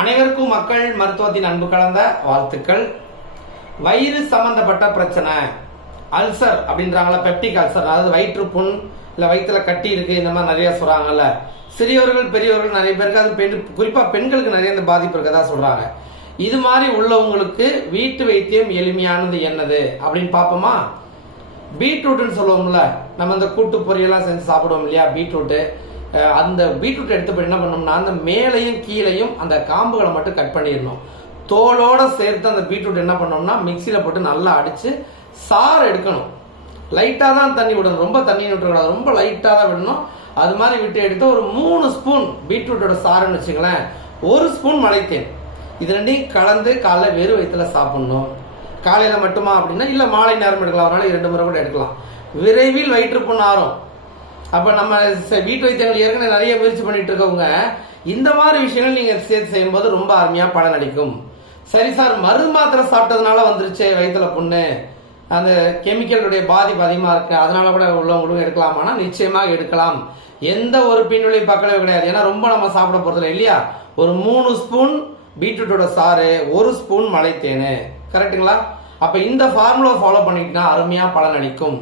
அனைவருக்கும் மக்கள் மருத்துவத்தின் அன்பு கலந்த வாழ்த்துக்கள். வயிறு சம்பந்தப்பட்ட பிரச்சனை. அல்சர் அப்படின்றாங்களா பெப்டிக் அல்சர். அதாவது வயிற்று புண் இல்லை வயிற்றுல கட்டி இருக்கு இந்த மாதிரி நிறைய சொல்றாங்கல்ல. சிறியவர்கள் பெரியவர்கள் நிறைய பேருக்கு அது பெண் குறிப்பாக பெண்களுக்கு நிறைய இந்த பாதிப்பு இருக்கதா சொல்றாங்க. இது மாதிரி உள்ளவங்களுக்கு வீட்டு வைத்தியம் எளிமையானது என்னது அப்படின்னு பார்ப்போமா? பீட்ரூட்னு சொல்லுவோம்ல. நம்ம இந்த கூட்டு பொரியெல்லாம் செஞ்சு சாப்பிடுவோம் இல்லையா? பீட்ரூட்டு. அந்த பீட்ரூட் எடுத்து போய் என்ன பண்ணோம்னா அந்த மேலையும் கீழையும் அந்த காம்புகளை மட்டும் கட் பண்ணிடணும். தோலோடு சேர்த்து அந்த பீட்ரூட் என்ன பண்ணோம்னா மிக்சியில் போட்டு நல்லா அடித்து சாறு எடுக்கணும். லைட்டாக தான் தண்ணி விடணும். ரொம்ப தண்ணி விட்டுறக்கூடாது. ரொம்ப லைட்டாக தான் விடணும். அது மாதிரி விட்டு எடுத்து ஒரு மூணு ஸ்பூன் பீட்ரூட்டோட சாறுன்னு வச்சுங்களேன் ஒரு ஸ்பூன் மலைத்தேன். இது ரெண்டையும் கலந்து காலைல வெறும் வயிற்றுல சாப்பிடணும். காலையில் மட்டுமா அப்படின்னா இல்லை மாலை நேரம் எடுக்கலாம். ஒரு இரண்டு ரெண்டு முறை கூட எடுக்கலாம். விரைவில் வயிற்றுப்புண் ஆறும். அப்போ நம்ம வீட்டு வைத்தியங்கள் ஏற்கனவே நிறைய முயற்சி பண்ணிட்டு இருக்கவங்க இந்த மாதிரி விஷயங்கள் நீங்கள் சேர்த்து செய்யும்போது ரொம்ப அருமையாக பலன் அளிக்கும். சரி சார் மறு மாத்திரை சாப்பிட்டதுனால வந்துருச்சு வயிற்றுல புண்ணு. அந்த கெமிக்கலுடைய பாதிப்பு அதிகமாக இருக்கு. அதனால கூட உள்ளவங்களும் எடுக்கலாமானா நிச்சயமாக எடுக்கலாம். எந்த ஒரு பின்விளை பக்கவே கிடையாது. ஏன்னா ரொம்ப நம்ம சாப்பிட போறதில்ல இல்லையா? ஒரு மூணு ஸ்பூன் பீட்ரூட்டோட சாறு ஒரு ஸ்பூன் மலைத்தேனு. கரெக்ட்டுங்களா அப்போ இந்த ஃபார்முலா ஃபாலோ பண்ணிக்கிட்டா அருமையாக பலன் அளிக்கும்.